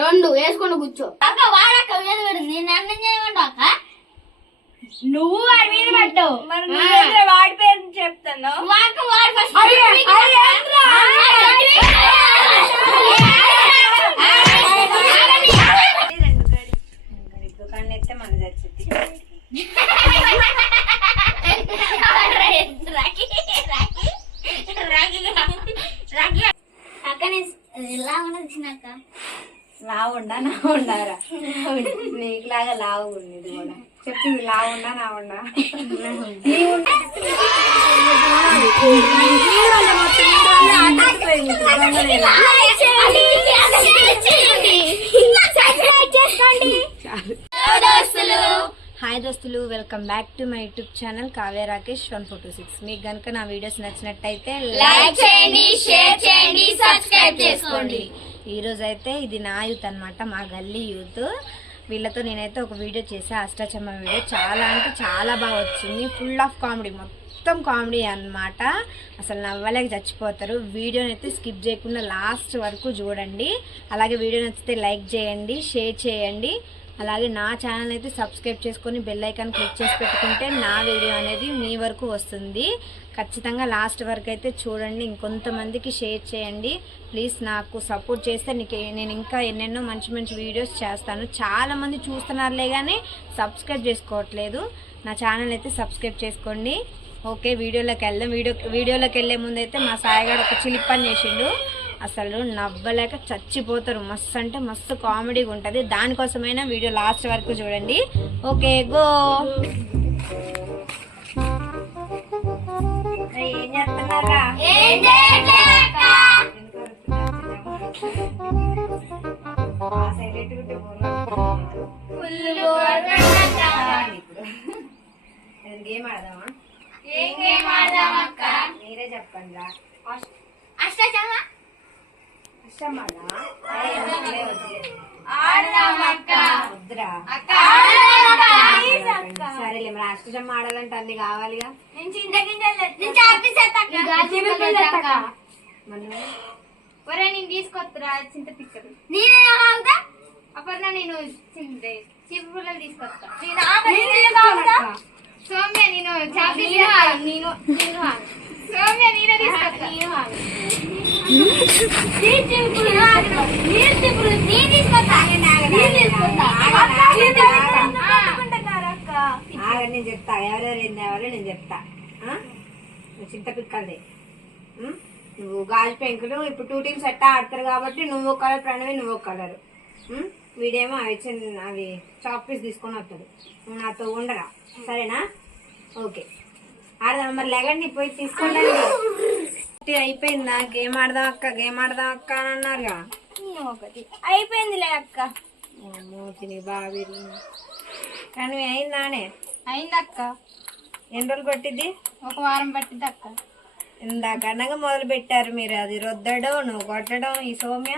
రెండు వేసుకొని కూర్చో అక్క. వాడక్క మీద పెడుతుంది. నేను అన్నం చేయమంటా అక్క. నువ్వు వాడి మీద పడ్డావు. వాడి పేరు చెప్తాను. ఎత్తే మన చచ్చింది. అక్క ఎలా ఉన్నది చిన్నక్క? లావు ఉండా నా ఉండారా? నీకులాగా లావు ఉంది ఇది కూడా. చెప్పింది లావు ఉండా నా ఉండా? హాయ్ దోస్తులు, welcome back to my YouTube channel Kavya Rakesh 1426. మీకు గనుక నా వీడియోస్ నచ్చినట్టయితే లైక్ చేయండి, షేర్ చేయండి, సబ్స్క్రైబ్ చేసుకోండి. ఈ రోజు అయితే ఇది నా యూత్ అన్నమాట, మా గల్లీ యూత్. వీళ్ళతో నేనైతే ఒక వీడియో చేసా, అష్టాచమ్మ వీడియో. చాలా అంటే చాలా బాగా వచ్చింది. ఫుల్ ఆఫ్ కామెడీ, మొత్తం కామెడీ అన్నమాట. అసలు నవ్వలేక చచ్చిపోతారు. వీడియోని అయితే స్కిప్ చేయకుండా లాస్ట్ వరకు చూడండి. అలాగే వీడియో నచ్చితే లైక్ చేయండి, షేర్ చేయండి. అలాగే నా ఛానల్ అయితే సబ్స్క్రైబ్ చేసుకొని బెల్ ఐకాన్ క్లిక్ చేసి పెట్టుకుంటే నా వీడియో అనేది మీ వరకు వస్తుంది. ఖచ్చితంగా లాస్ట్ వరకు అయితే చూడండి. ఇంకొంతమందికి షేర్ చేయండి ప్లీజ్. నాకు సపోర్ట్ చేస్తే నేను ఇంకా ఎన్నెన్నో మంచి మంచి వీడియోస్ చేస్తాను. చాలామంది చూస్తున్నారులే కానీ సబ్స్క్రైబ్ చేసుకోవట్లేదు. నా ఛానల్ అయితే సబ్స్క్రైబ్ చేసుకోండి. ఓకే, వీడియోలోకి వెళ్దాం. వీడియోలోకి వెళ్ళే ముందు అయితే మా సాయిగారు ఒక చిలిప్ పని చేసిండు. అసలు నవ్వలేక చచ్చిపోతారు. మస్తు అంటే మస్తు కామెడీగా ఉంటుంది. దానికోసమైనా వీడియో లాస్ట్ వరకు చూడండి. Okay, go. ఏం చేస్తున్నారా? గేమ్ ఆడదామా? మీరే చెప్పండి రా. అష్టాచమ్మా సరేలే, మరి అష్టజమ్మ ఆడాలంటే అన్ని కావాలిగా. నేను తీసుకొస్తా చింతపిక్కలు. అప్పట్లో నేను చిప్పులు తీసుకొస్తా. సౌమ్య నేను సౌమ్య నేనే తీసుకొస్తా. నేను చెప్తా ఎవరెవరు ఏందేవాలో నేను చెప్తా. చింతపిక్కలది. నువ్వు గాజు పెంకులు ఇప్పుడు 2 టీమ్స్ ఎట్టా ఆడతారు కాబట్టి నువ్వు ఒక కలర్, ప్రణవి నువ్వు ఒక కలర్. వీడేమో అవి చాక్ పీస్ తీసుకొని వస్తాడు. నువ్వు నాతో ఉండరా, సరేనా? ఓకే, ఆడదాం. మరి లెగండి, పోయి తీసుకోండి. అయిపోయిందా? గేమ్ ఆడదాం అక్క, గేమ్ ఆడదాం అక్క అని అన్నారుగా. ఒకటి అయిపోయిందిలే అక్క. తిని బాగా కానీ అయిందానే? అయిందక్క. ఎన్ని రోజులు పట్టిద్ది? 1 వారం పట్టిద్ది అక్క. ఇందాక అనగా మొదలు పెట్టారు మీరు. అది రుద్దడం, నువ్వు కొట్టడం. ఈ సౌమ్య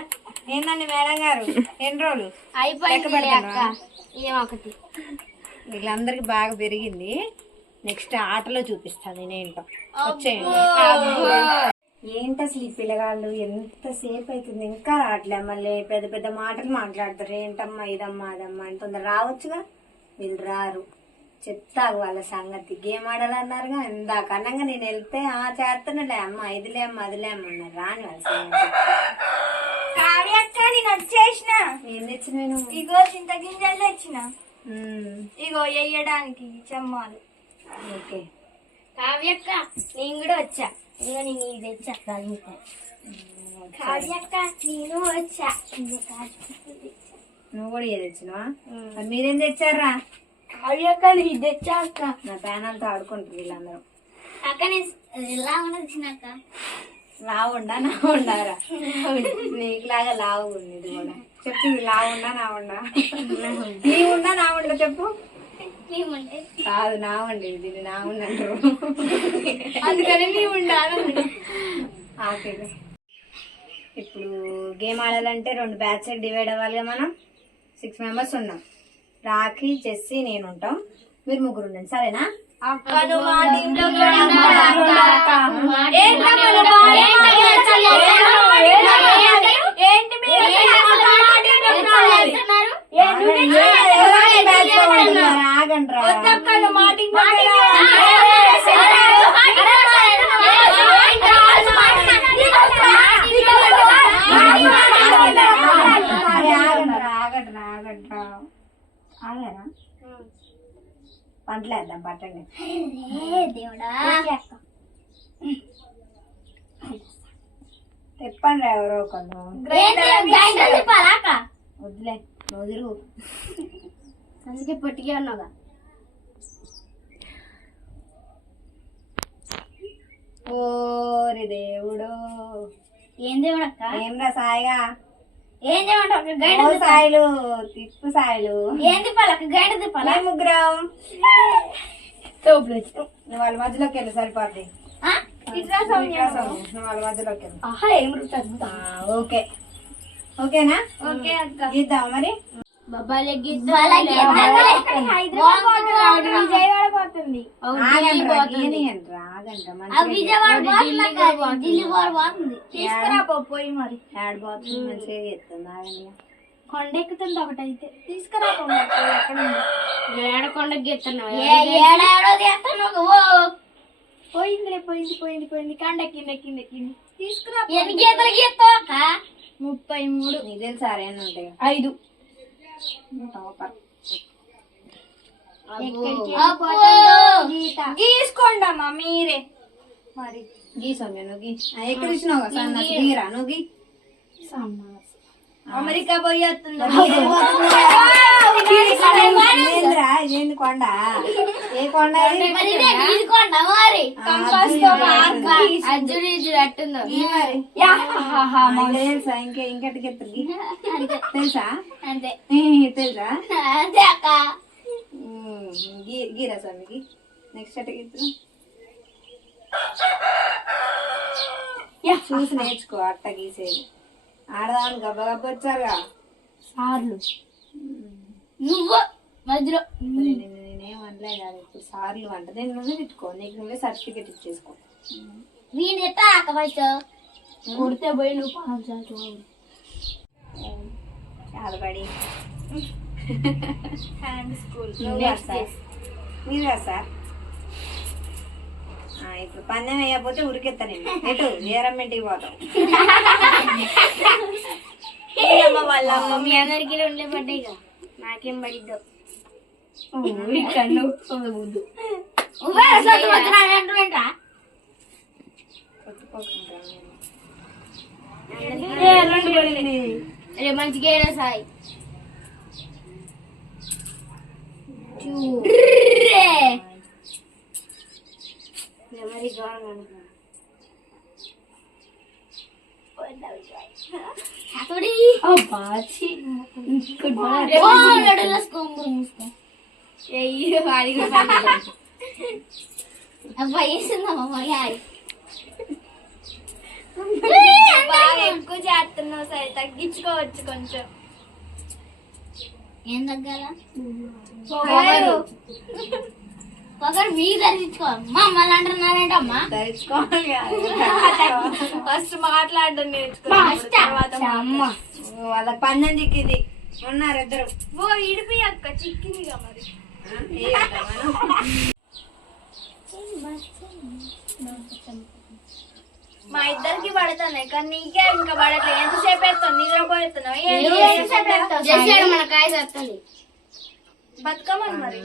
ఏందండి మేడం గారు, ఎన్ని రోజులు అయిపోయింది అక్క? ఒకటి. వీళ్ళందరికి బాగా పెరిగింది. నెక్స్ట్ ఆటలో చూపిస్తాను నేనేంటో. వచ్చేయండి. ఏంటి అసలు ఈ పిల్లగాళ్ళు ఎంతసేపు అవుతుంది ఇంకా రావట్లే. మళ్ళీ పెద్ద పెద్ద మాటలు మాట్లాడతారు. ఏంటమ్మా ఇదమ్మా అదమ్మా అని. తొందర రావచ్చుగా. వీళ్ళు రారు. చెప్తారు వాళ్ళ సంగతి. గేమ్ ఆడాలన్నారుగా. ఇందాక అన్నగా నేను వెళ్తే చేస్తానులే అమ్మ, ఇదిలే అమ్మ అదిలే అమ్మ అన్నారు. రాని వాళ్ళ సంగతి. నేను వచ్చేసిన. ఏం తెచ్చిన నేను? ఇగో చింతగింజలు తెచ్చిన. ఇగో వేయడానికి చెమ్మాలు. ఓకే కావ్యక్క, నేను కూడా వచ్చా. ఇగో నేను ఇది తెచ్చా. కావ్యక్క నేను వచ్చా. నువ్వు కూడా ఏది తెచ్చినావా? మీరేం తెచ్చారా? కావ్యక్క ఇది తెచ్చా అక్క. నా ప్యానల్తో ఆడుకుంటారు వీళ్ళందరూ. అక్క నేను ఎలా ఉన్నది చిన్నక్క? లావు ఉండా నా ఉండారా? నీకులాగా లావు ఉంది ఇది కూడా. చెప్పింది లావు ఉండా నా ఉండా? నీ ఉండా నా ఉండా చెప్పు. కాదు నా ఉండి, దీన్ని నా ఉండంటారు. అందుకని నీ ఉండాలి. ఇప్పుడు గేమ్ ఆడాలంటే 2 బ్యాచ్ డివైడ్ అవ్వాలిగా. మనం 6 మెంబర్స్ ఉన్నాం. రాఖీ, జెస్సీ, నేను ఉంటాం. మీరు 3 ఉండండి, సరేనా? అక్క నువ్వు మా టీంలో కూడా పంటలేద్దాం పట్టండి. దేవుడా తెప్పండి ఎవరో ఒకళ్ళు. వద్దులే వదులు అందుకే పొట్టిగా ఉన్నావుగా. ఓరి దేవుడు. ఏం దేవుడు అక్క? ఏంరా సాయిగా? ఏం చేయమంటావు? గైడ్ సాయిలు తిప్పు సాయిలు. ఏం తిప్పాలి? గైడ్ తిప్పాలా? ముగ్గురం తోపులు నువ్వు వాళ్ళ మధ్యలోకి వెళ్ళు సరిపోద్ది. నువ్వు వాళ్ళ మధ్యలోకి వెళ్ళు. ఓకే ఓకేనా? ఓకే అక్క. గీద్దాం మరి. విజయవాడ పోతుంది. తీసుకురాపోయి మరి కొండ ఎక్కుతుంది ఒకటైతే తీసుకురాపో. ఏడ కొండకి గెత్తున్నావు? పోయిందిలే పోయింది పోయింది పోయింది. కండ ఎక్కింది ఎక్కింది ఎక్కింది. తీసుకురా. ఎన్ని గీతలు గీస్తావు అక్క? 33. నీకు తెలుసా ఎన్ని ఉంటాయి? 5. గీసుకోండి అమ్మా మీరే మరి. గీసోండి నువ్వు గీ. ఎక్కడ ఇచ్చినావు కదా సన్నసి గీరా నువ్వు గీ. అమెరికా పోయి వస్తుంది. ఇదేంది కొండ? ఏ కొండ? తెలుసా? ఇంకెట్టుకి తెలుసా? అంతే తెలుసా? అంతే అక్క. గీరా స్వామికి నెక్స్ట్ ఎట్టకి చూసి నేర్చుకో అట్ట గీసేది. ఆడదాని గబ్బ గబ్బ వచ్చారుగా సార్లు. నువ్వు మధ్యలో నేనేం అనలే కాదు. ఇప్పుడు సార్లు అంట. నేను నువ్వే తిట్టుకో. నీకు నువ్వే సర్టిఫికెట్ ఇచ్చేసుకో. నేను ఎట్టా అక్క ఫస్ట్ కొడితే పోయి నువ్వు చాలా పడి హ్యాండ్ స్కూల్ మీరు సార్. ఇప్పుడు పందెం వేయకపోతే ఉరికెత్తా నేను. ఎటు ఏరమ్మింటికి పోతాం. వాళ్ళ మీ అందరికి 2 పడ్డాయి. నాకేం పడిద్దో. మంచిగా సాయి. ఎక్కువ చేస్తున్నావు సరే తగ్గించుకోవచ్చు కొంచెం. ఏం తగ్గాల? ఒకరు మీరు ధరించుకోవాలి. మమ్మల్ని అంటున్నారేంటమ్మా? ధరించుకోవాలి. ఫస్ట్ మాట్లాడడం నేర్చుకో. వాళ్ళ పందెం చిక్కింది. ఉన్నారు ఇద్దరు. ఓ ఇడిపి అక్క చిక్కిందిగా మరి. మా ఇద్దరికి పడుతున్నాయి కానీ నీకే ఇంకా పడట్లేదు. ఎంతసేపు వేస్తావు? నీళ్ళు పోతున్నావు. మన కాయ చేస్తుంది బతుకమ్మని మరి.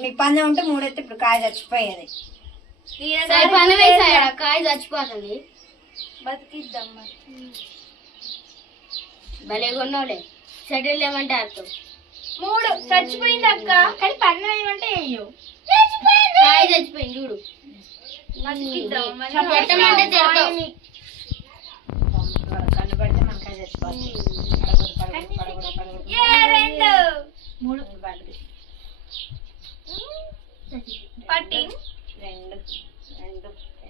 మీకు పందెం ఉంటే 3 ఎత్తే ఇప్పుడు కాయ చచ్చిపోయేది. పని వేసాడు కాయ చచ్చిపోతుంది. బతికిద్దాం మరి. భలే కొన్నావులే. సెటిల్ ఏమంటే అర్థం 3 చచ్చిపోయింది అక్క. కానీ పందెం ఏమంటే అయ్యో కాయ చచ్చిపోయింది చూడు. పెట్టమంటే కనబడితే మన కాయ చచ్చిపోతుంది. 3 పడ్డది. పట్టి 2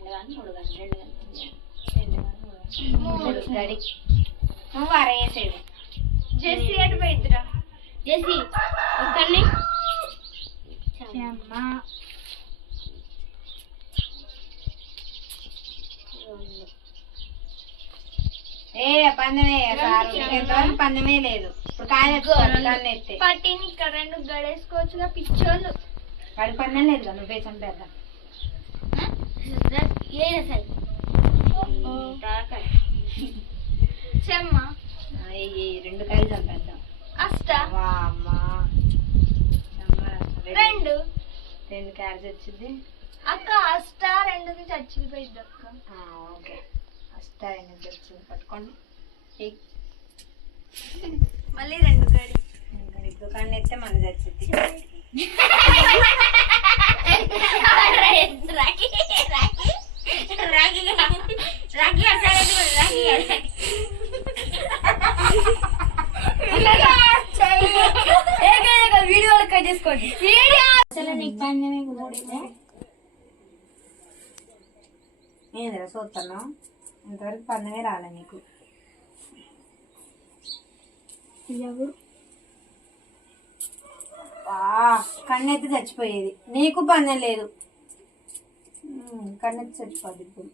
కానీ 3 కానీ 2 కానీ నువ్వు అరేసేది. జెస్సీ అటు పోయిద్దిరా. Jessie ఇక్కడిని పందమే sir. ఎంతవరకు పందమే లేదు. ఇప్పుడు కాయ చచ్చిపోతుంది. ఎత్తే పట్టిని ఇక్కడ 2 గడేసుకోవచ్చుగా పిచ్చోళ్ళు. వాడి పందెం లేదు కదా. నువ్వే చంపేద్దాం. చెమ్మా 2 కాయలు చంపేద్దాం. అష్ట అమ్మా రెండు క్యారెట్ వచ్చింది అక్క స్టార్ రెండు నుంచి చచ్చిపోయింది అక్క. ఓకే స్టార్ నుంచి వచ్చింది పట్టుకోండి. మళ్ళీ రెండు కడి దుకాణం ఎత్తే మన చచ్చింది. వీడియోలు కట్ చేసుకోండి. నేను చూస్తాను ఇంతవరకు పందమే రాలే నీకు. కన్నెత్తి చచ్చిపోయేది నీకు పందెం లేదు. కన్నెత్తి చచ్చిపోద్ది ఇప్పుడు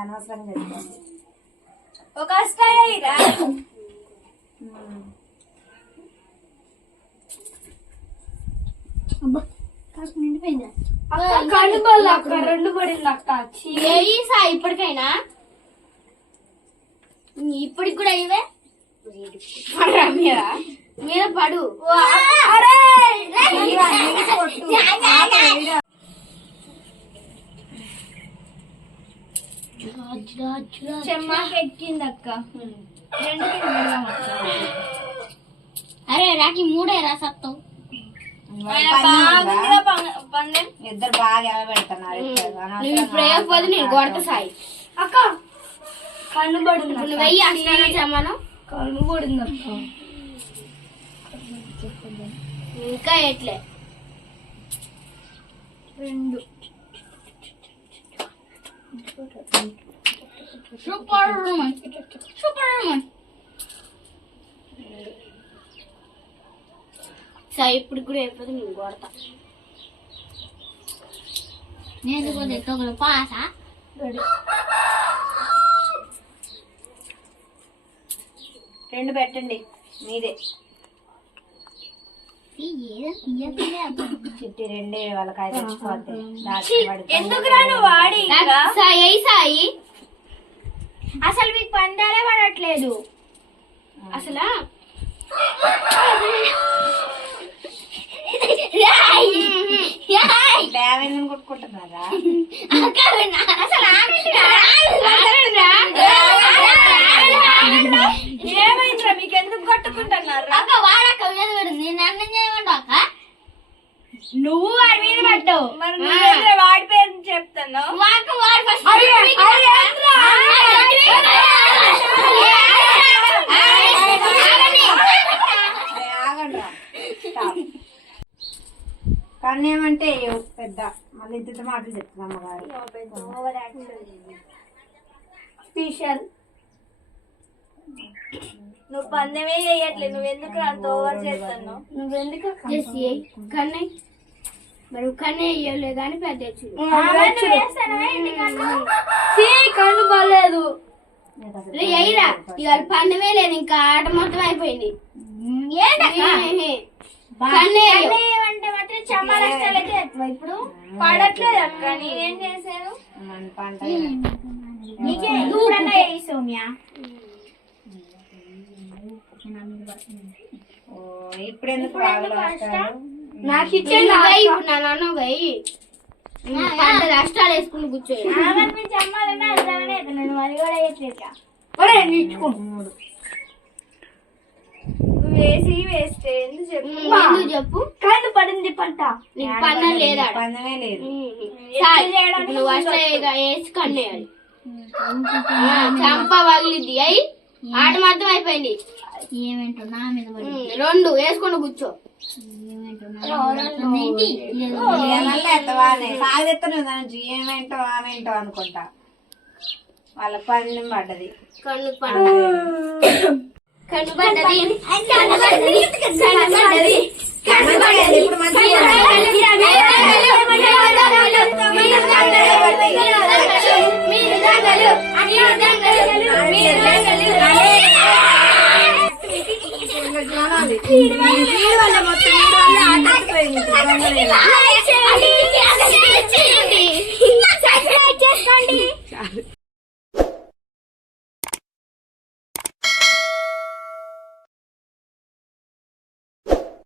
అనవసరంగా చచ్చిపోద్ది. ఒక అష్టాయి రెండు పడింది అక్క. ఇప్పటికైనా ఇప్పటికి కూడా ఇవే మీద పడు. చెమ్మాకి ఎక్కింది అక్క. అరే రాకి మూడే రా సత్తం. ఇద్దరు బాగా ఎలా పెడుతున్నారు. నేను కొడత సాయి అక్క. కన్ను పడింది. వెయ్యి అసలు చెమ్మను కన్ను పడింది అక్క. ఇంకా ఎట్లే రెండు సూపర్ సూపర్. సాయి ఇప్పుడు కూడా అయిపోతే నేను కొడతా. నేను పాసా రెండు పెట్టండి మీదే. చిట్టి రెండే వాళ్ళకాయ తెచ్చిపోద్ది. ఎందుకు రాను వాడి సాయి సాయి అసలు మీకు పందాలే పడట్లేదు అసలు. దేవేంద్రని కొట్టుకుంటున్నారా? ఏమైందిరా మీకు ఎందుకు కొట్టుకుంటున్నారు? అక్క వాడక్క మీద పడింది. నన్ను చేయమంటావు అక్క. నువ్వు వాడి మీద పట్టావు. మరి వాడి పేరు చెప్తాను. కానీ ఏమంటే పెద్ద మళ్ళీ ఇంత మాటలు చెప్తుంది అమ్మగారు. స్పెషల్ నువ్వు పందెమే చేయట్లేదు. నువ్వు ఎందుకు అంత ఓవర్ చేస్తున్నావు? నువ్వెందుకు కన్నే మరి కన్నే వేయలే కానీ పెద్ద కన్ను బాగాలేదు. అయ్యిరా ఇవాళ పందెమే లేదు. ఇంకా ఆట మొత్తం అయిపోయింది. అంటే మాత్రం చాలా కష్టాలైతే ఇప్పుడు పడట్లేదు అక్క. నేనేం చేశాను? నీకే దూరంగా వేయి సౌమ్య. ఇప్పుడు ఎందుకు నాకు ఇచ్చేది నాన్న కష్టాలు వేసుకుని కూర్చోయి. చమ్మాలన్నా అర్థమనే నేను అది కూడా వేయట్లేదు. వేసి వేస్తే ఎందుకు చెప్పు. కన్ను పడింది పంట. నీకు పన్నం లేదా? పందమే లేదు. నువ్వు వేసి కన్నేయాలి. చంప పగిలిద్ది. అయి ఆట మొత్తం అయిపోయింది. ఏమేంటో నా మీద రెండు వేసుకొని కూర్చో. ఏమేంటో ఆమెంటో అనుకుంటా. వాళ్ళ పందెం పడ్డది. కన్ను పడ్డది. మొత్తం